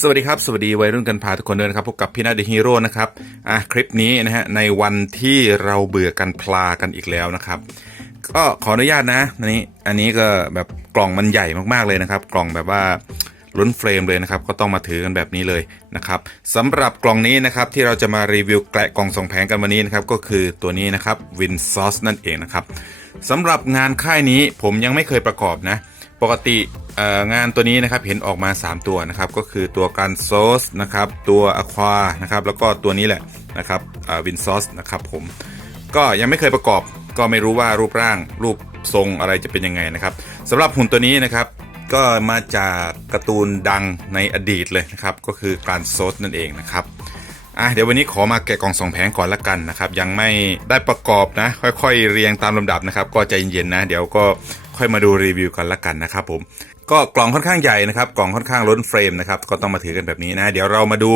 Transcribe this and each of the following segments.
สวัสดีครับ สวัสดีวัยรุ่นกันพาทุกคนด้วยนะครับพบกับพี่นาเดฮีโร่นะครับอะคลิปนี้นะฮะในวันที่เราเบื่อกันพลากันอีกแล้วนะครับ ก็ขออนุญาตนะอันนี้อันนี้ก็แบบกล่องมันใหญ่มากๆเลยนะครับ กล่องแบบว่าล้นเฟรมเลยนะครับ ก็ต้องมาถือกันแบบนี้เลยนะครับสำหรับกล่องนี้นะครับที่เราจะมารีวิวแกะกล่องส่งแผงกันวันนี้นะครับก็คือตัวนี้นะครับวินซอสนั่นเองนะครับสำหรับงานค่ายนี้ผมยังไม่เคยประกอบนะ ปกติงานตัวนี้นะครับเห็นออกมา 3 ตัวนะครับก็คือตัวการโซสนะครับตัวอะควานะครับแล้วก็ตัวนี้แหละนะครับวินซอสนะครับผมก็ยังไม่เคยประกอบก็ไม่รู้ว่ารูปร่างรูปทรงอะไรจะเป็นยังไงนะครับสำหรับหุ่นตัวนี้นะครับก็มาจากการ์ตูนดังในอดีตเลยนะครับก็คือการโซสนั่นเองนะครับอะเดี๋ยววันนี้ขอมาแกะกล่องสองแผงก่อนละกันนะครับยังไม่ได้ประกอบนะค่อยๆ เรียงตามลำดับนะครับก็ใจเย็นๆนะเดี๋ยวก็ ค่อยมาดูรีวิวกันละกันนะครับผมก็กล่องค่อนข้างใหญ่นะครับกล่องค่อนข้างล้นเฟรมนะครับก็ต้องมาถือกันแบบนี้นะเดี๋ยวเรามาดู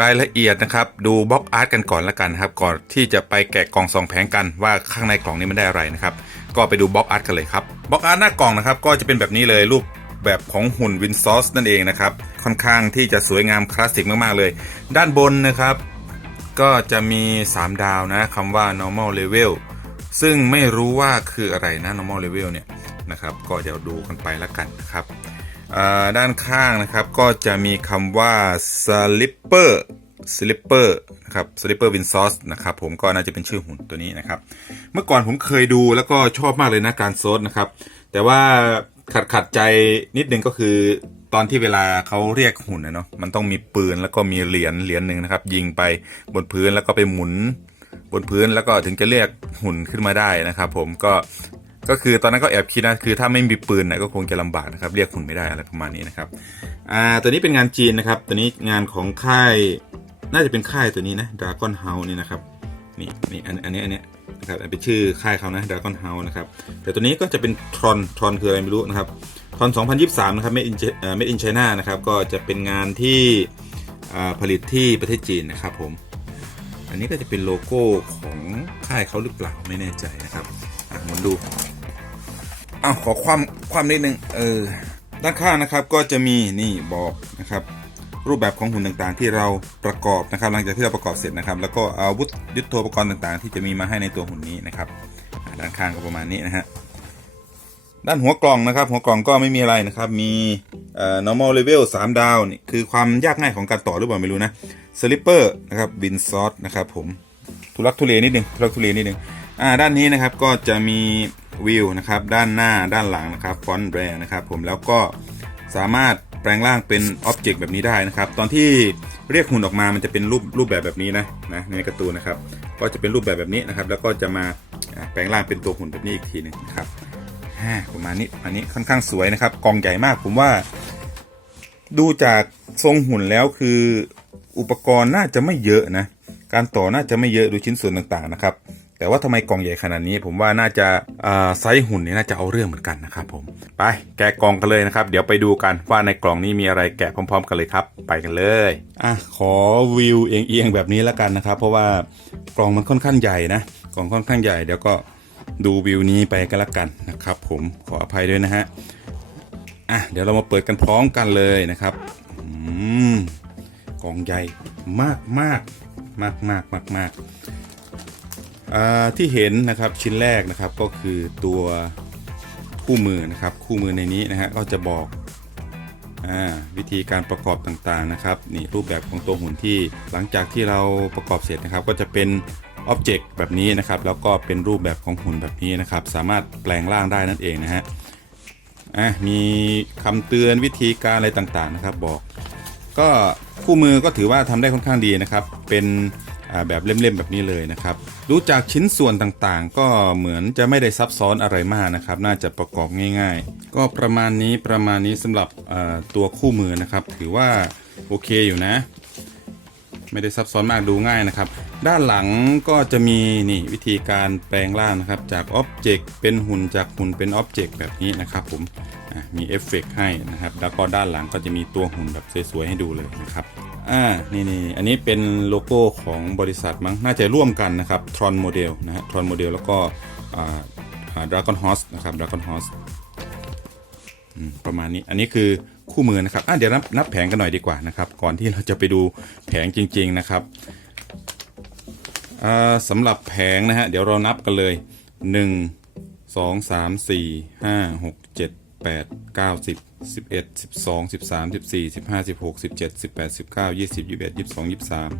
รายละเอียดนะครับดูบล็อกอาร์ตกันก่อนละกันนะครับก่อนที่จะไปแกะกล่องสองแผงกันว่าข้างในกล่องนี้มันได้อะไรนะครับก็ไปดูบล็อกอาร์ตกันเลยครับบล็อกอาร์ตหน้ากล่องนะครับก็จะเป็นแบบนี้เลยรูปแบบของหุ่นวินซอสนั่นเองนะครับค่อนข้างที่จะสวยงามคลาสสิกมากๆเลย ด้านบนนะครับ ก็จะมี 3 ดาวนะคำว่า normal level ซึ่งไม่รู้ว่าคืออะไรนะ normal level เนี่ยนะครับ ก็เดี๋ยวดูกันไปละกันนะครับอ่าด้านข้างนะครับก็จะมีคำว่า slipper slipper นะครับ slipper win sauce นะครับผมก็น่าจะเป็นชื่อหุ่นตัวนี้นะครับ เมื่อก่อนผมเคยดูแล้วก็ชอบมากเลยนะการโซสนะครับ แต่ว่าขัดขัดใจนิดนึงก็คือตอนที่เวลาเขาเรียกหุ่นนะเนาะมันต้องมีปืนแล้วก็มีเหรียญเหรียญหนึ่งนะครับ ยิงไปบนพื้นแล้วก็ไปหมุน บนพื้นแล้วก็ถึงจะเรียกหุ่นขึ้นมาได้นะครับผมก็ก็คือตอนนั้นก็แอบคิดนะคือถ้าไม่มีปืนนะก็คงจะลำบากนะครับเรียกหุ่นไม่ได้อะไรประมาณนี้นะครับอ่าตัวนี้เป็นงานจีนนะครับตัวนี้งานของค่ายน่าจะเป็นค่ายตัวนี้นะ Dragon House นี่นะครับนี่นี่อันอันนี้อันนี้นะครับเป็นชื่อค่ายเขานะ Dragon House นะครับแต่ตัวนี้ก็จะเป็นทรอนทรอนคืออะไรไม่รู้นะครับทรอน2023นะครับ Made in Ch- เอ่อ Made in China นะครับก็จะเป็นงานที่ผลิตที่ประเทศจีนนะครับผม อันนี้ก็จะเป็นโลโก้ของค่ายเขาหรือเปล่าไม่แน่ใจนะครับอะหมุนดูอ้าวขอความความนิดนึงเออด้านข้างนะครับก็จะมีนี่บอกนะครับรูปแบบของหุ่นต่างๆ ที่เราประกอบนะครับ หลังจากที่เราประกอบเสร็จนะครับ แล้วก็อาวุธยุทโธปกรณ์ต่างๆ ที่จะมีมาให้ในตัวหุ่นนี้นะครับด้านข้างก็ประมาณนี้นะฮะด้านหัวกล่องนะครับ หัวกล่องก็ไม่มีอะไรนะครับ มีเอ่อ normal level 3 ดาวนี่คือความยากง่ายของการต่อหรือเปล่าไม่รู้นะ slipper นะครับวินซอสนะครับผมทุลักทุเลนิดนึงทุลักทุเลนิดนึงอ่าด้านนี้นะครับก็จะมีวิวนะครับด้านหน้าด้านหลังนะครับฟอนต์แบรนะครับผมแล้วก็สามารถแปลงร่างเป็นอ็อบเจกต์แบบนี้ได้นะครับ ตอนที่เรียกหุ่นออกมามันจะเป็นรูปรูปแบบแบบนี้นะนะในการ์ตูนนะครับ ก็จะเป็นรูปแบบแบบนี้นะครับ แล้วก็จะมาแปลงร่างเป็นตัวหุ่นแบบนี้อีกทีหนึงนะครับฮ่าประมาณนี้อันนี้ค่อนข้างสวยนะครับ กองใหญ่มากผมว่า ดูจากทรงหุ่นแล้วคือ อุปกรณ์น่าจะไม่เยอะนะ การต่อน่าจะไม่เยอะดูชิ้นส่วนต่างๆนะครับ แต่ว่าทำไมกล่องใหญ่ขนาดนี้ ผมว่าน่าจะไซส์หุ่นนี่น่าจะเอาเรื่องเหมือนกันนะครับผม ไปแกะกล่องกันเลยนะครับ เดี๋ยวไปดูกันว่าในกล่องนี้มีอะไรแกะพร้อม ๆ กันเลยครับ ไปกันเลยอะขอวิวเอียงๆแบบนี้แล้วกันนะครับ เพราะว่ากล่องมันค่อนข้างใหญ่นะ กล่องค่อนข้างใหญ่เดี๋ยวก็ดูวิวนี้ไปกันละกันนะครับ ผมขออภัยด้วยนะฮะอะเดี๋ยวเรามาเปิดกันพร้อมกันเลยนะครับอืม กองใหญ่มากมากมากมากมากมากที่เห็นนะครับชิ้นแรกนะครับก็คือตัวคู่มือนะครับคู่มือในนี้นะฮะก็จะบอกอวิธีการประกอบต่างๆนะครับนี่รูปแบบของตัวหุ่นที่หลังจากที่เราประกอบเสร็จนะครับ ก็จะเป็นอ็อบเจกต์แบบนี้นะครับ แล้วก็เป็นรูปแบบของหุ่นแบบนี้นะครับ สามารถแปลงร่างได้นั่นเองนะฮะะมีคำเตือนวิธีการอะไรต่างๆนะครับ บอก ก็คู่มือก็ถือว่าทำได้ค่อนข้างดีนะครับ เป็นแบบเล่มๆแบบนี้เลยนะครับ ดูจากชิ้นส่วนต่างๆ ก็เหมือนจะไม่ได้ซับซ้อนอะไรมากนะครับ น่าจะประกอบง่าย ๆ ก็ประมาณนี้ประมาณนี้สำหรับตัวคู่มือนะครับ ถือว่าโอเคอยู่นะ ไม่ได้ซับซ้อนมากดูง่ายนะครับ ด้านหลังก็จะมีนี่วิธีการแปลงร่างนะครับ จากอ็อบเจกต์เป็นหุ่นจากหุ่นเป็นอ็อบเจกต์แบบนี้นะครับผมมีเอฟเฟกให้นะครับ แล้วก็ด้านหลังก็จะมีตัวหุ่นแบบสวยๆให้ดูเลยนะครับอ่านี่นี่อันนี้เป็นโลโก้ของบริษัทมั้งน่าจะร่วมกันนะครับทรอนโมเดลนะฮะทรอนโมเดลแล้วก็อ่าดราก้อนฮอสนะครับดราก้อนฮอส ประมาณนี้อันนี้คือคู่มือนะครับอะเดี๋ยวนับนับแผงกันหน่อยดีกว่านะครับ ก่อนที่เราจะไปดูแผงจริง ๆนะครับสำหรับแผงนะฮะเดี๋ยวเรานับกันเลย 1 2 3 4 5 6 7 8 9 10 11 12 13 14 15 16 17 18 19 20 21 22 23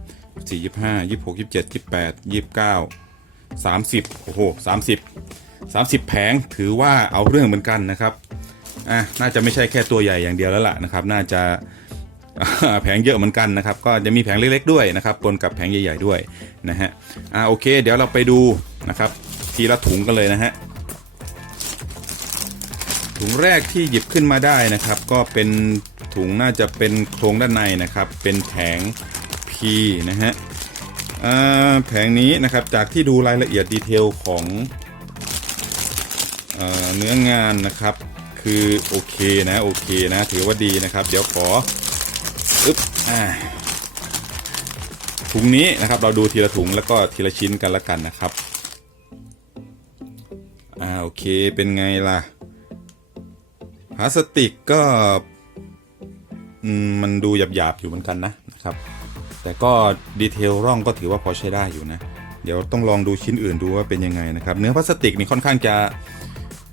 24 25 26 27 28 29 30โอ้โห30 30 แผงถือว่าเอาเรื่องเหมือนกันนะครับ อะน่าจะไม่ใช่แค่ตัวใหญ่อย่างเดียวแล้วล่ะนะครับ น่าจะแผงเยอะเหมือนกันนะครับ ก็จะมีแผงเล็กๆด้วยนะครับปนกับแผงใหญ่ ๆด้วยนะฮะอะโอเค เดี๋ยวเราไปดูนะครับทีละถุงกันเลยนะฮะถุงแรกที่หยิบขึ้นมาได้นะครับ ก็เป็นถุงน่าจะเป็นโครงด้านในนะครับ เป็นแผง P นะฮะอ่าแผงนี้นะครับจากที่ดูรายละเอียดดีเทลของเอเนื้องานนะครับ คือโอเคนะโอเคนะถือว่าดีนะครับ เดี๋ยวขออึ๊บอ่าถุงนี้นะครับเราดูทีละถุงแล้วก็ทีละชิ้นกันละกันนะครับอ่าโอเคเป็นไงล่ะพลาสติกก็มมันดูหยาบๆอยู่เหมือนกันนะนะครับ แต่ก็ดีเทลร่องก็ถือว่าพอใช้ได้อยู่นะ เดี๋ยวต้องลองดูชิ้นอื่นดูว่าเป็นยังไงนะครับ เนื้อพลาสติกนี่ค่อนข้างจะ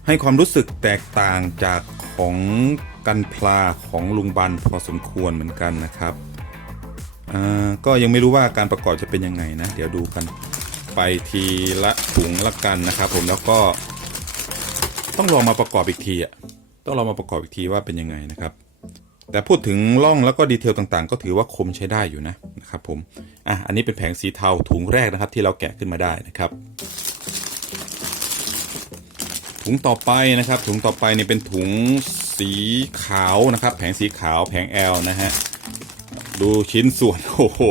ให้ความรู้สึกแตกต่างจากของกันพลาของลุงบันพอสมควรเหมือนกันนะครับอ่าก็ยังไม่รู้ว่าการประกอบจะเป็นยังไงนะ เดี๋ยวดูกันไปทีละถุงละกันนะครับ ผมแล้วก็ต้องลองมาประกอบอีกทีอะต้องเรามาประกอบอีกทีว่าเป็นยังไงนะครับ แต่พูดถึงร่องแล้วก็ดีเทลต่างๆ ก็ถือว่าคมใช้ได้อยู่นะนะครับ ผมอะอันนี้เป็นแผงสีเทาถุงแรกนะครับ ที่เราแกะขึ้นมาได้นะครับ ถุงต่อไปนะครับ ถุงต่อไปเนี่ยเป็นถุงสีขาวนะครับ แผงสีขาวแผง L นะฮะดูชิ้นส่วนโอ้โห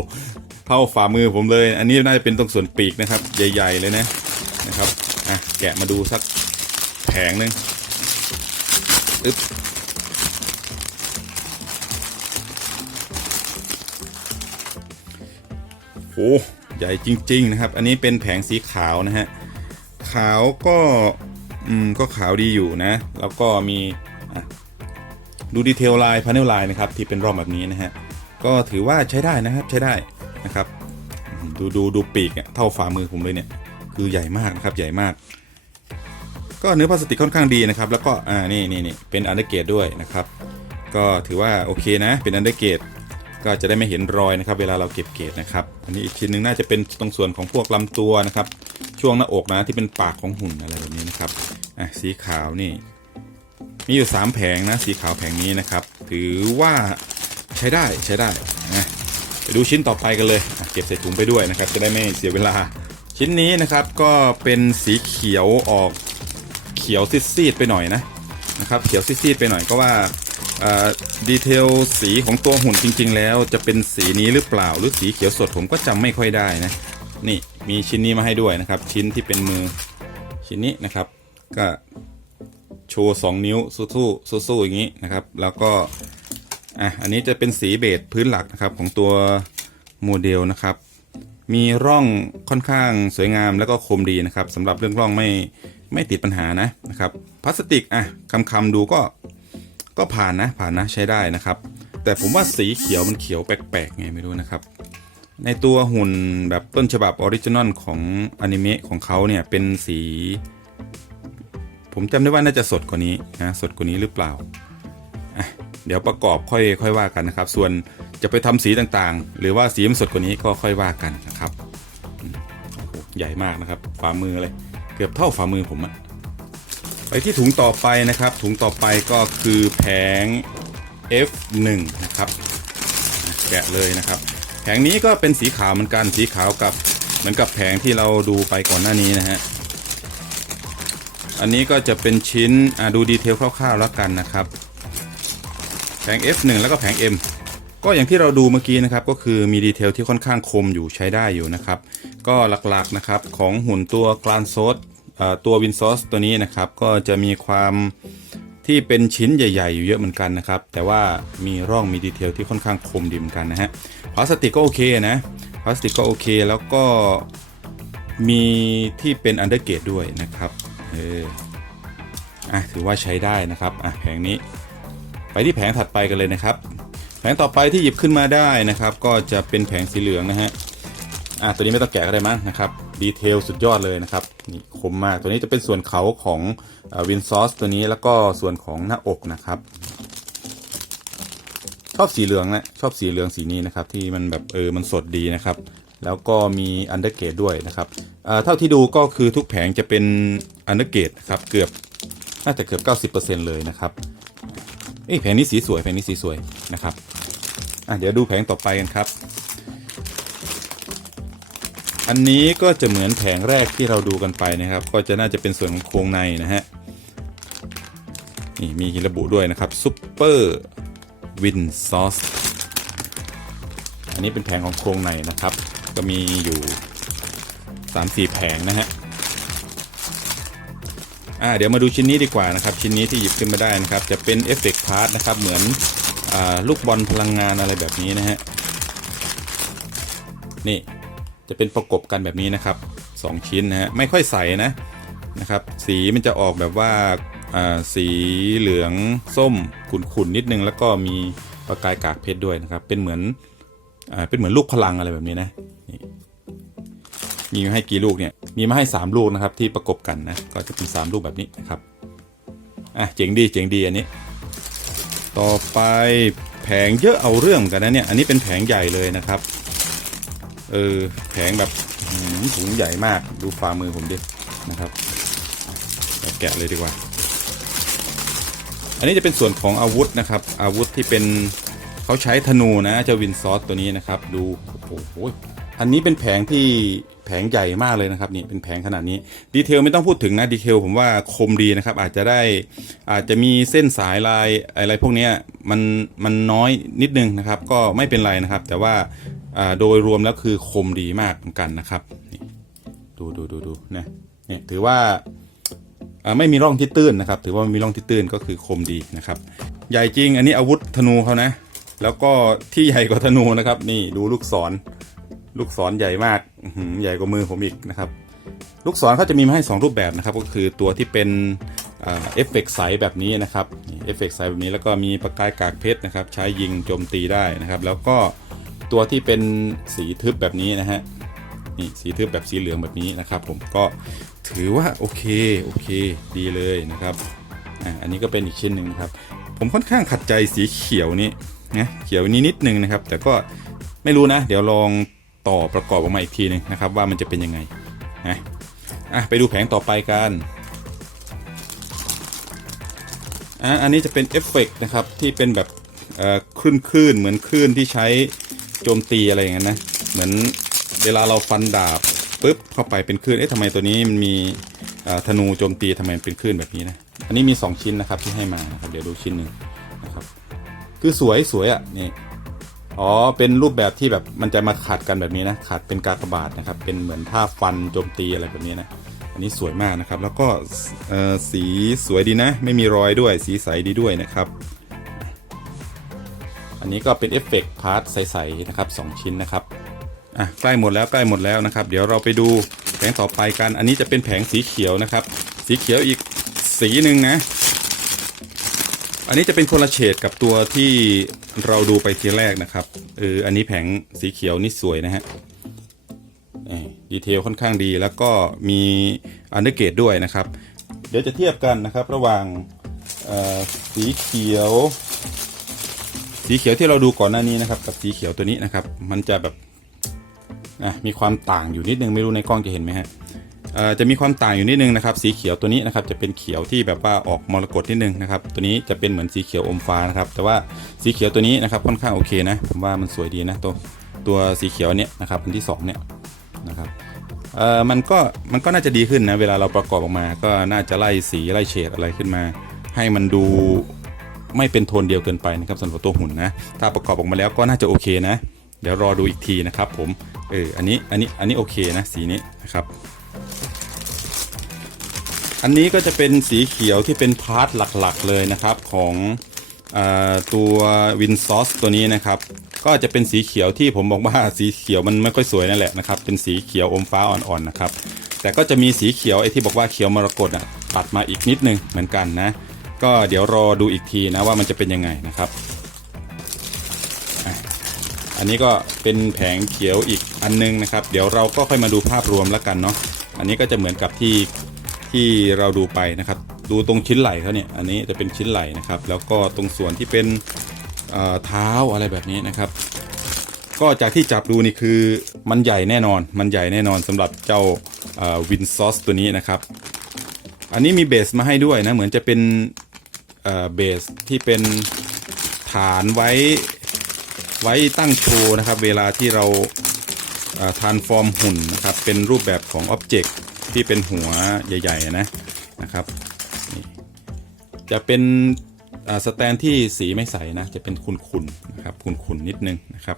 เท่าฝ่ามือผมเลย อันนี้น่าจะเป็นตรงส่วนปีกนะครับ ใหญ่ๆเลยนะนะครับอะแกะมาดูสักแผงหนึ่งอึ๊บโอ้ใหญ่จริง ๆ นะครับ อันนี้เป็นแผงสีขาวนะฮะขาวก็ อืมก็ขาวดีอยู่นะ แล้วก็มีดูดีเทลลายพาเนลลายนะครับที่เป็นรองแบบนี้นะฮะก็ถือว่าใช้ได้นะครับใช้ได้นะครับ ดูดูดูปีกเนี่ยเท่าฝ่ามือผมเลยเนี่ย คือใหญ่มากนะครับใหญ่มาก ก็เนื้อพลาสติกค่อนข้างดีนะครับ แล้วก็อ่านี่นี่นี่เป็นอันเดอร์เกตด้วยนะครับ ก็ถือว่าโอเคนะ เป็นอันเดอร์เกตก็จะได้ไม่เห็นรอยนะครับ เวลาเราเก็บเกตนะครับ อันนี้อีกชิ้นหนึ่งน่าจะเป็นตรงส่วนของพวกลำตัวนะครับ ช่วงหน้าอกนะที่เป็นปากของหุ่นอะไรแบบนี้นะครับอะสีขาวนี่ มีอยู่ 3 แผงนะสีขาวแผงนี้นะครับ ถือว่าใช้ได้ใช้ได้นะไปดูชิ้นต่อไปกันเลย เก็บใส่ถุงไปด้วยนะครับ จะได้ไม่เสียเวลา ชิ้นนี้นะครับก็เป็นสีเขียวออกเขียวซีดๆไปหน่อยนะนะครับ เขียวซีดๆไปหน่อยก็ว่าดีเทลสีของตัวหุ่นจริง ๆ แล้วจะเป็นสีนี้หรือเปล่า หรือสีเขียวสดผมก็จำไม่ค่อยได้นะ นี่มีชิ้นนี้มาให้ด้วยนะครับ ชิ้นที่เป็นมือชิ้นนี้นะครับ ก็โชว์2นิ้วสู้ๆสู้ๆอย่างนี้นะครับ แล้วก็อะอันนี้จะเป็นสีเบจพื้นหลักนะครับของตัวโมเดลนะครับ มีร่องค่อนข้างสวยงามแล้วก็คมดีนะครับสำหรับเรื่องร่องไม่ไม่ติดปัญหานะนะครับพลาสติกอะคำคำๆดูก็ก็ผ่านนะผ่านนะใช้ได้นะครับ แต่ผมว่าสีเขียวมันเขียวแปลกๆไงไม่รู้นะครับ ในตัวหุ่นแบบต้นฉบับออริจินอลของอนิเมะของเขาเนี่ยเป็นสี ผมจำได้ว่าน่าจะสดกว่านี้นะสดกว่านี้หรือเปล่า เดี๋ยวประกอบค่อยค่อยว่ากันนะครับ ส่วนจะไปทำสีต่างๆ หรือว่าสีมันสดกว่านี้ก็ค่อยว่ากันนะครับ ใหญ่มากนะครับฝ่ามือเลยเกือบเท่าฝ่ามือผมอะไปที่ถุงต่อไปนะครับ ถุงต่อไปก็คือแผง F1 นะครับ แกะเลยนะครับ แผงนี้ก็เป็นสีขาวเหมือนกันสีขาวกับเหมือนกับแผงที่เราดูไปก่อนหน้านี้นะฮะอันนี้ก็จะเป็นชิ้นดูดีเทลคร่าวๆแล้วกันนะครับแผง F1 แล้วก็แผง M ก็อย่างที่เราดูเมื่อกี้นะครับก็คือมีดีเทลที่ค่อนข้างคมอยู่ใช้ได้อยู่นะครับ ก็หลักๆนะครับของหุ่นตัวกลานโซสตัววินซอสตัวนี้นะครับ ก็จะมีความที่เป็นชิ้นใหญ่ ๆ อยู่เยอะเหมือนกันนะครับ แต่ว่ามีร่องมีดีเทลที่ค่อนข้างคมดีเหมือนกันนะฮะ พลาสติกก็โอเคนะพลาสติกก็โอเคแล้วก็มีที่เป็นอันเดอร์เกตด้วยนะครับเอออะถือว่าใช้ได้นะครับอะแผงนี้ ไปที่แผงถัดไปกันเลยนะครับ แผงต่อไปที่หยิบขึ้นมาได้นะครับ ก็จะเป็นแผงสีเหลืองนะฮะอะตัวนี้ไม่ต้องแกะก็ได้มั้งนะครับดีเทลสุดยอดเลยนะครับนี่คมมากตัวนี้จะเป็นส่วนเขาของวินซอสตัวนี้แล้วก็ส่วนของหน้าอกนะครับ ชอบสีเหลืองนะชอบสีเหลืองสีนี้นะครับที่มันแบบเออมันสดดีนะครับ แล้วก็มีอันเดอร์เกตด้วยนะครับเท่าที่ดูก็คือทุกแผงจะเป็นอันเดอร์เกตครับเกือบน่าจะเกือบ 90%เลยนะครับเอ้แผงนี้สีสวยแผงนี้สีสวยนะครับอะเดี๋ยวดูแผงต่อไปกันครับ อันนี้ก็จะเหมือนแผงแรกที่เราดูกันไปนะครับ ก็จะน่าจะเป็นส่วนของโครงในนะฮะนี่มีระบุด้วยนะครับซุปเปอร์ วินซอสอันนี้เป็นแผงของโครงในนะครับ ก็มีอยู่ 3-4 แผงนะฮะอ่าเดี๋ยวมาดูชิ้นนี้ดีกว่านะครับชิ้นนี้ที่หยิบขึ้นมาได้นะครับจะเป็นเอฟเฟกต์พาร์ทนะครับเหมือนอลูกบอลพลังงานอะไรแบบนี้นะฮะนี่จะเป็นประกบกันแบบนี้นะครับ 2 ชิ้นนะฮะไม่ค่อยใสนะนะครับสีมันจะออกแบบว่า สีเหลืองส้มขุ่นๆนิดนึง แล้วก็มีประกายกากเพชรด้วยนะครับ เป็นเหมือนอ่าเป็นเหมือนลูกพลังอะไรแบบนี้นะนี่มีมาให้กี่ลูกเนี่ยมีมาให้ 3 ลูกนะครับที่ประกบกันนะก็จะเป็น3ลูกแบบนี้นะครับอะเจ๋งดีเจ๋งดีอันนี้ ต่อไปแผงเยอะเอาเรื่องกันนะเนี่ยอันนี้เป็นแผงใหญ่เลยนะครับเออแผงแบบหือถุงใหญ่มากดูฝ่ามือผมดินะครับเดี๋ยวแกะเลยดีกว่า อันนี้จะเป็นส่วนของอาวุธนะครับ อาวุธที่เป็นเขาใช้ธนูนะเจ้าวินซอสตัวนี้นะครับ ดูโอ้โหอันนี้เป็นแผงที่แผงใหญ่มากเลยนะครับนี่เป็นแผงขนาดนี้ดีเทลไม่ต้องพูดถึงนะดีเทลผมว่าคมดีนะครับ อาจจะได้อาจจะมีเส้นสายลายอะไรพวกนี้มันมันน้อยนิดนึงนะครับ ก็ไม่เป็นไรนะครับ แต่ว่าโดยรวมแล้วคือคมดีมากเหมือนกันนะครับดูดูดูดูนะเนี่ยถือว่า ไม่มีร่องที่ตื้นนะครับ ถือว่าไม่มีร่องที่ตื้นก็คือคมดีนะครับ ใหญ่จริงอันนี้อาวุธธนูเขานะ แล้วก็ที่ใหญ่กว่าธนูนะครับ นี่ดูลูกศร ลูกศรใหญ่มากใหญ่กว่ามือผมอีกนะครับ ลูกศรเขาจะมีมาให้ 2 รูปแบบนะครับ ก็คือตัวที่เป็นเอฟเฟกต์ใสแบบนี้นะครับเอฟเฟกต์ใสแบบนี้แล้วก็มีประกายกากเพชรนะครับ ใช้ยิงโจมตีได้นะครับ แล้วก็ตัวที่เป็นสีทึบแบบนี้นะฮะนี่สีทึบแบบสีเหลืองแบบนี้นะครับ ผมก็ ถือว่าโอเคโอเค ดีเลยนะครับอ่าอันนี้ก็เป็นอีกชิ้นหนึ่งนะครับ ผมค่อนข้างขัดใจสีเขียวนี้นะเขียวนี้นิดนึงนะครับ แต่ก็ไม่รู้นะ เดี๋ยวลองต่อประกอบออกมาอีกทีหนึงนะครับ ว่ามันจะเป็นยังไงนะอะไปดูแผงต่อไปกันอะอันนี้จะเป็นเอฟเฟกต์นะครับที่เป็นแบบเอ่อคลื่นคลื่นๆเหมือนคลื่นที่ใช้โจมตีอะไรอย่างนั้นนะ เหมือนเวลาเราฟันดาบ ปุ๊บเข้าไปเป็นคลื่นเอ๊ะทำไมตัวนี้มันมีธนูโจมตีทำไมเป็นคลื่นแบบนี้นะอันนี้มี 2 ชิ้นนะครับที่ให้มานะครับเดี๋ยวดูชิ้นหนึ่งนะครับคือสวยสวยอะนี่อ๋อเป็นรูปแบบที่แบบมันจะมาขัดกันแบบนี้นะขัดเป็นกากบาทนะครับเป็นเหมือนท่าฟันโจมตีอะไรแบบนี้นะอันนี้สวยมากนะครับ แล้วก็สีสวยดีนะ ไม่มีรอยด้วยสีใสดีด้วยนะครับอันนี้ก็เป็นเอฟเฟกต์พาร์ทใสๆนะครับสองชิ้นนะครับ อะใกล้หมดแล้วใกล้หมดแล้วนะครับ เดี๋ยวเราไปดูแผงต่อไปกัน อันนี้จะเป็นแผงสีเขียวนะครับ สีเขียวอีกสีหนึ่งนะ อันนี้จะเป็นคนละเฉดกับตัวที่เราดูไปทีแรกนะครับเอออันนี้แผงสีเขียวนี่สวยนะฮะดีเทลค่อนข้างดีแล้วก็มีอันเดอร์เกตด้วยนะครับ เดี๋ยวจะเทียบกันนะครับระหว่างสีเขียว สีเขียวที่เราดูก่อนหน้านี้นะครับ กับสีเขียวตัวนี้นะครับ มันจะแบบ อะมีความต่างอยู่นิดนึงไม่รู้ในกล้องจะเห็นไหมฮะจะมีความต่างอยู่นิดนึงนะครับสีเขียวตัวนี้นะครับจะเป็นเขียวที่แบบว่าออกมรกตนิดนึงนะครับตัวนี้จะเป็นเหมือนสีเขียวอมฟ้านะครับแต่ว่าสีเขียวตัวนี้นะครับค่อนข้างโอเคนะผมว่ามันสวยดีนะตัวตัวสีเขียวเนี่ยนะครับอันที่สองเนี่ยนะครับเออมันก็มันก็น่าจะดีขึ้นนะเวลาเราประกอบออกมา ก็น่าจะไล่สีไล่เฉดอะไรขึ้นมา ให้มันดูไม่เป็นโทนเดียวเกินไปนะครับสำหรับตัวหุ่นนะถ้าประกอบออกมาแล้วก็น่าจะโอเคนะ เดี๋ยวรอดูอีกทีนะครับผม เอออันนี้อันนี้อันนี้โอเคนะสีนี้นะครับ อันนี้ก็จะเป็นสีเขียวที่เป็นพาร์ทหลักๆเลยนะครับของอาตัววินซอสตัวนี้นะครับ ก็จะเป็นสีเขียวที่ผมบอกว่าสีเขียวมันไม่ค่อยสวยนั่นแหละนะครับ เป็นสีเขียวอมฟ้าอ่อนๆนะครับ แต่ก็จะมีสีเขียวไอ้ที่บอกว่าเขียวมรกตอะตัดมาอีกนิดนึงเหมือนกันนะ ก็เดี๋ยวรอดูอีกทีนะว่ามันจะเป็นยังไงนะครับ อันนี้ก็เป็นแผงเขียวอีกอันนึงนะครับ เดี๋ยวเราก็ค่อยมาดูภาพรวมแล้วกันเนาะอันนี้ก็จะเหมือนกับที่ที่เราดูไปนะครับ ดูตรงชิ้นไหล่เขาเนี่ยอันนี้จะเป็นชิ้นไหล่นะครับ แล้วก็ตรงส่วนที่เป็นเอ่อเท้าอะไรแบบนี้นะครับ ก็จากที่จับดูนี่คือมันใหญ่แน่นอน มันใหญ่แน่นอนสำหรับเจ้าวินซอสตัวนี้นะครับ อันนี้มีเบสมาให้ด้วยนะเหมือนจะเป็นเบสที่เป็นฐานไว้ ไว้ตั้งโชว์นะครับ เวลาที่เราทานฟอร์มหุ่นนะครับ เป็นรูปแบบของอ็อบเจกต์ที่เป็นหัวใหญ่ๆนะนะครับจะเป็นสแตนที่สีไม่ใสนะ จะเป็นขุ่นๆนะครับขุ่นๆนิดนึงนะครับ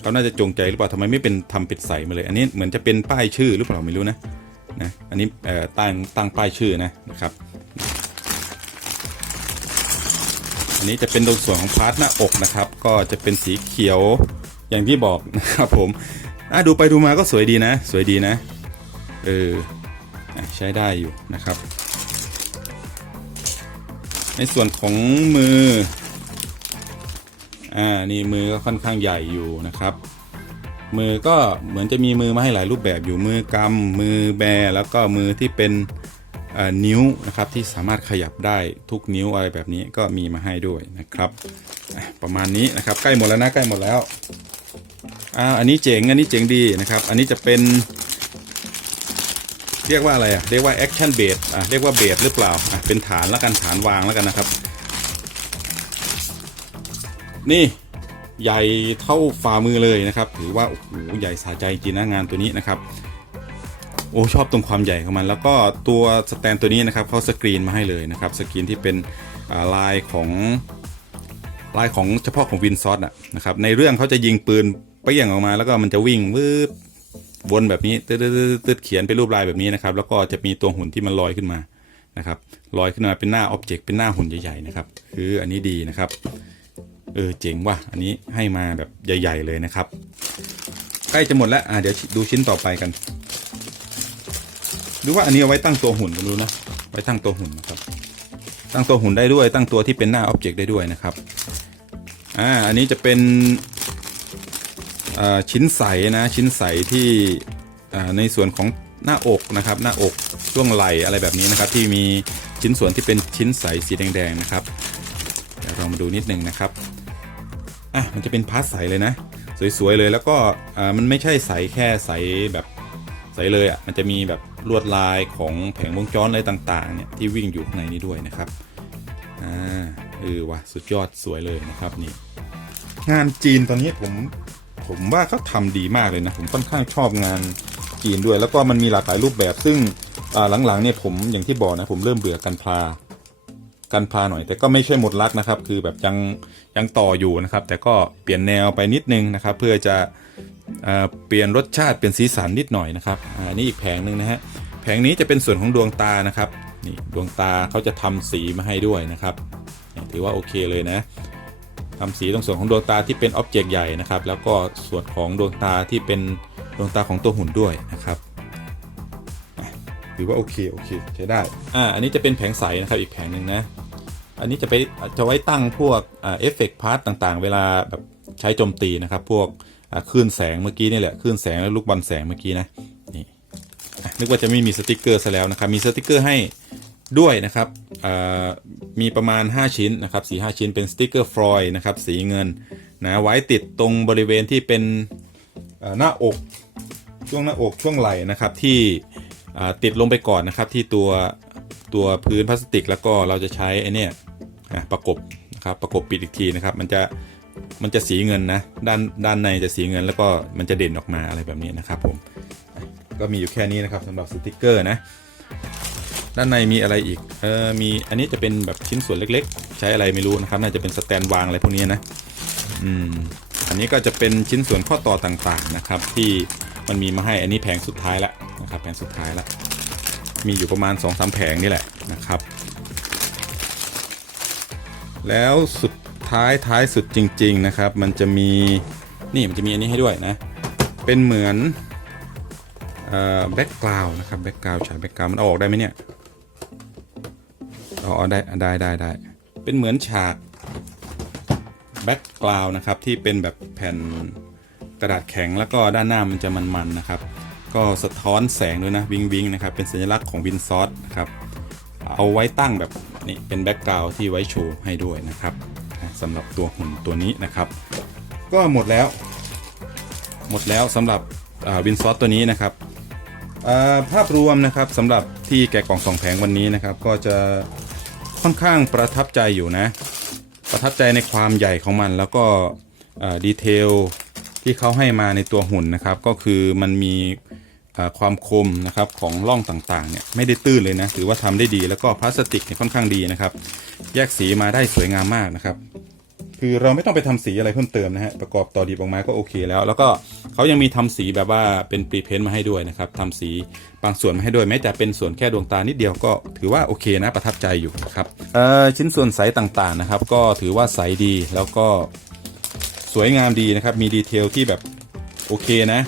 เขาน่าจะจงใจหรือเปล่าทำไมไม่เป็นทำเป็นใสมาเลย อันนี้เหมือนจะเป็นป้ายชื่อหรือเปล่าไม่รู้นะนะอันนี้ตั้งตั้งป้ายชื่อนะนะครับ อันนี้จะเป็นตรงส่วนของพาร์ทหน้าอกนะครับ ก็จะเป็นสีเขียวอย่างที่บอกนะครับผมอะดูไปดูมาก็สวยดีนะ สวยดีนะ เออใช้ได้อยู่นะครับ ในส่วนของมือ อ่า นี่มือก็ค่อนข้างใหญ่อยู่นะครับ มือก็เหมือนจะมีมือมาให้หลายรูปแบบอยู่ มือกำมือแบแล้วก็มือที่เป็น นิ้วนะครับที่สามารถขยับได้ทุกนิ้วอะไรแบบนี้ก็มีมาให้ด้วยนะครับประมาณนี้นะครับใกล้หมดแล้วนะใกล้หมดแล้วอ่าอันนี้เจ๋งอันนี้เจ๋งดีนะครับ อันนี้จะเป็นเรียกว่าอะไรอะเรียกว่าแอคชั่นเบสอะเรียกว่าเบสหรือเปล่าอะเป็นฐานแล้วกันฐานวางแล้วกันนะครับ นี่ใหญ่เท่าฝ่ามือเลยนะครับ ถือว่าโอ้โหใหญ่สาใจจริงนะงานตัวนี้นะครับ โอ้ชอบตรงความใหญ่ของมัน แล้วก็ตัวสแตนตัวนี้นะครับเขาสกรีนมาให้เลยนะครับสกรีนที่เป็นลายของลายของเฉพาะของวินซอสอะนะครับในเรื่องเขาจะยิงปืนเปรี้ยงออกมาแล้วก็มันจะวิ่งวืบวนแบบนี้ตืดๆเขียนเป็นรูปลายแบบนี้นะครับ แล้วก็จะมีตัวหุ่นที่มันลอยขึ้นมานะครับลอยขึ้นมาเป็นหน้าอ็อบเจกต์เป็นหน้าหุ่นใหญ่ๆนะครับคืออันนี้ดีนะครับเออเจ๋งว่ะอันนี้ให้มาแบบใหญ่ ๆ เลยนะครับ ใกล้จะหมดแล้วอะเดี๋ยวดูชิ้นต่อไปกัน หรือว่าอันนี้เอาไว้ตั้งตัวหุ่นกันดูนะไว้ตั้งตัวหุ่นนะครับ ตั้งตัวหุ่นได้ด้วย ตั้งตัวที่เป็นหน้าอ็อบเจกต์ได้ด้วยนะครับอ่าอันนี้จะเป็นอ่าชิ้นใสนะชิ้นใสที่อ่าในส่วนของหน้าอกนะครับ หน้าอกช่วงไหล่อะไรแบบนี้นะครับ ที่มีชิ้นส่วนที่เป็นชิ้นใสสีแดงๆนะครับเดี๋ยวเรามาดูนิดนึงนะครับอะมันจะเป็นพาร์ทใสเลยนะ สวยๆเลยแล้วก็อ่ามันไม่ใช่ใสแค่ใสแบบใสเลยอะมันจะมีแบบ ลวดลายของแผงวงจรอะไรต่างๆเนี่ยที่วิ่งอยู่ข้างในนี้ด้วยนะครับอ่าเออว่ะสุดยอดสวยเลยนะครับนี่ งานจีนตอนนี้ผมผมว่าเขาทำดีมากเลยนะผมค่อนข้างชอบงานจีนด้วย แล้วก็มันมีหลากหลายรูปแบบ ซึ่งอ่าหลังๆเนี่ยผมอย่างที่บอกนะผมเริ่มเบื่อกันพลากันพาหน่อย แต่ก็ไม่ใช่หมดรักนะครับ คือแบบยังยังต่ออยู่นะครับ แต่ก็เปลี่ยนแนวไปนิดนึงนะครับ เพื่อจะเอ่อเปลี่ยนรสชาติเปลี่ยนสีสันนิดหน่อยนะครับอ่านี่อีกแผงหนึ่งนะฮะ แผงนี้จะเป็นส่วนของดวงตานะครับนี่ดวงตาเขาจะทำสีมาให้ด้วยนะครับ ถือว่าโอเคเลยนะทำสีตรงส่วนของดวงตาที่เป็นอ็อบเจกต์ใหญ่นะครับ แล้วก็ส่วนของดวงตาที่เป็นดวงตาของตัวหุ่นด้วยนะครับถือว่าโอเคโอเคใช้ได้อ่าอันนี้จะเป็นแผงใสนะครับอีกแผงหนึ่งนะอันนี้จะไปจะไว้ตั้งพวกเอฟเฟกต์พาร์ตต่างๆ เวลาแบบใช้โจมตีนะครับ พวกคลื่นแสงเมื่อกี้นี่แหละคลื่นแสงและลูกบอลแสงเมื่อกี้นะ นึกว่าจะไม่มีสติกเกอร์ซะแล้วนะครับ มีสติกเกอร์ให้ด้วยนะครับมีประมาณ 5 ชิ้นนะครับสี5ชิ้นเป็นสติกเกอร์ฟลอยล์นะครับสีเงินนะไว้ติดตรงบริเวณที่เป็นหน้าอกช่วงหน้าอกช่วงไหล่นะครับที่ติดลงไปก่อนนะครับที่ตัวตัวพื้นพลาสติกแล้วก็เราจะใช้ไอเนี่ยอะประกบนะครับประกบปิดอีกทีนะครับ มันจะมันจะสีเงินนะด้านด้านในจะสีเงินแล้วก็มันจะเด่นออกมาอะไรแบบนี้นะครับผม ก็มีอยู่แค่นี้นะครับสำหรับสติกเกอร์นะ ด้านในมีอะไรอีก เออมีอันนี้จะเป็นแบบชิ้นส่วนเล็ก ๆ ใช้อะไรไม่รู้นะครับ น่าจะเป็นสแตนวางอะไรพวกนี้นะอืมอันนี้ก็จะเป็นชิ้นส่วนข้อต่อต่างๆนะครับ ที่มันมีมาให้อันนี้แผงสุดท้ายล้วนะครับแผงสุดท้ายล้วมีอยู่ประมาณ2อสาแผงนี่แหละนะครับ แล้วสุดท้ายท้ายสุดจริง ๆนะครับ มันจะมีนี่มันจะมีอันนี้ให้ด้วยนะ เป็นเหมือน แบ็กกราวนะครับแบ็กกราวฉายแบ็กกราวมันเอาออกได้ไหมเนี่ยอ๋อได้ได้ได้ได้เป็นเหมือนฉากแบ็กกราวนะครับที่เป็นแบบแผ่นกระดาษแข็งแล้วก็ด้านหน้ามันจะมันๆนะครับ ก็สะท้อนแสงด้วยนะวิงวิงนะครับเป็นสัญลักษณ์ของวินซอสนะครับเอาไว้ตั้งแบบนี่เป็นแบ็กกราวที่ไว้โชว์ให้ด้วยนะครับสำหรับตัวหุ่นตัวนี้นะครับ ก็หมดแล้ว หมดแล้วสำหรับวินซอสตัวนี้นะครับ ภาพรวมนะครับสำหรับที่แกะกล่องสองแผงวันนี้นะครับ ก็จะค่อนข้างประทับใจอยู่นะ ประทับใจในความใหญ่ของมัน แล้วก็ดีเทลที่เขาให้มาในตัวหุ่นนะครับ ก็คือมันมีความคมนะครับของร่องต่างๆเนี่ยไม่ได้ตื้นเลยนะถือว่าทำได้ดีแล้วก็พลาสติกเนี่ยค่อนข้างดีนะครับ แยกสีมาได้สวยงามมากนะครับ คือเราไม่ต้องไปทำสีอะไรเพิ่มเติมนะฮะประกอบต่อดีบออกมาก็โอเคแล้ว แล้วก็เขายังมีทำสีแบบว่าเป็นปรีเพนต์มาให้ด้วยนะครับทำสีบางส่วนมาให้ด้วยแม้จะเป็นส่วนแค่ดวงตานิดเดียวก็ถือว่าโอเคนะประทับใจอยู่นะครับชิ้นส่วนใสต่างๆนะครับ ก็ถือว่าใสดีแล้วก็สวยงามดีนะครับ มีดีเทลที่แบบโอเคนะ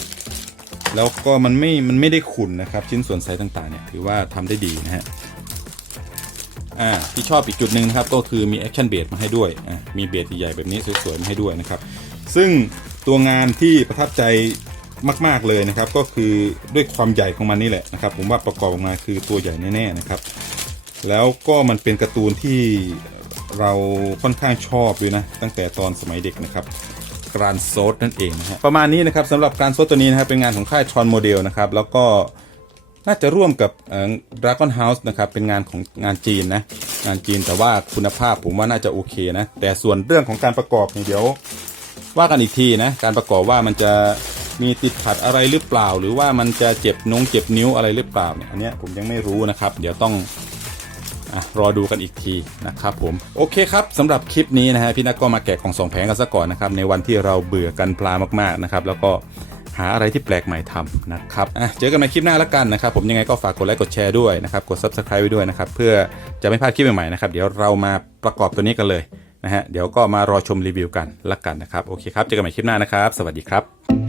แล้วก็มันไม่มันไม่ได้ขุ่นนะครับ ชิ้นส่วนใสต่างๆเนี่ยถือว่าทำได้ดีนะฮะ อ่าที่ชอบอีกจุดหนึ่งนะครับก็คือมีแอคชั่นเบสมาให้ด้วยอ่ามีเบสใหญ่ๆแบบนี้สวยๆมาให้ด้วยนะครับ ซึ่งตัวงานที่ประทับใจมาก ๆเลยนะครับ ก็คือด้วยความใหญ่ของมันนี่แหละนะครับ ผมว่าประกอบออกมาคือตัวใหญ่แน่ๆนะครับ แล้วก็มันเป็นการ์ตูนที่เราค่อนข้างชอบด้วยนะ ตั้งแต่ตอนสมัยเด็กนะครับกรานโซดนั่นเองนะฮะประมาณนี้นะครับสำหรับการโซดตัวนี้นะครับเป็นงานของค่ายทรอนโมเดลนะครับแล้วก็ น่าจะร่วมกับเอ่อ Dragon House นะครับเป็นงานของงานจีนนะงานจีนแต่ว่าคุณภาพผมว่าน่าจะโอเคนะ แต่ส่วนเรื่องของการประกอบนี่เดี๋ยว ว่ากันอีกทีนะ การประกอบว่ามันจะมีติดขัดอะไรหรือเปล่า หรือว่ามันจะเจ็บนงเจ็บนิ้วอะไรหรือเปล่าเนี่ยอันเนี้ยผมยังไม่รู้นะครับ เดี๋ยวต้องอรอดูกันอีกทีนะครับผมโอเคครับสำหรับคลิปนี้นะฮะพี่นักก็มาแกะกล่องสองแผงกันซะก่อนนะครับในวันที่เราเบื่อกันปลามากๆนะครับแล้วก็ หาอะไรที่แปลกใหม่ทำนะครับอะเจอกันใหม่คลิปหน้าแล้วกันนะครับ ผมยังไงก็ฝากกดไลค์กดแชร์ด้วยนะครับ กด subscribe ไว้ด้วยนะครับ เพื่อจะไม่พลาดคลิปใหม่ๆนะครับ เดี๋ยวเรามาประกอบตัวนี้กันเลยนะฮะ เดี๋ยวก็มารอชมรีวิวกันละกันนะครับ โอเคครับ เจอกันใหม่คลิปหน้านะครับ สวัสดีครับ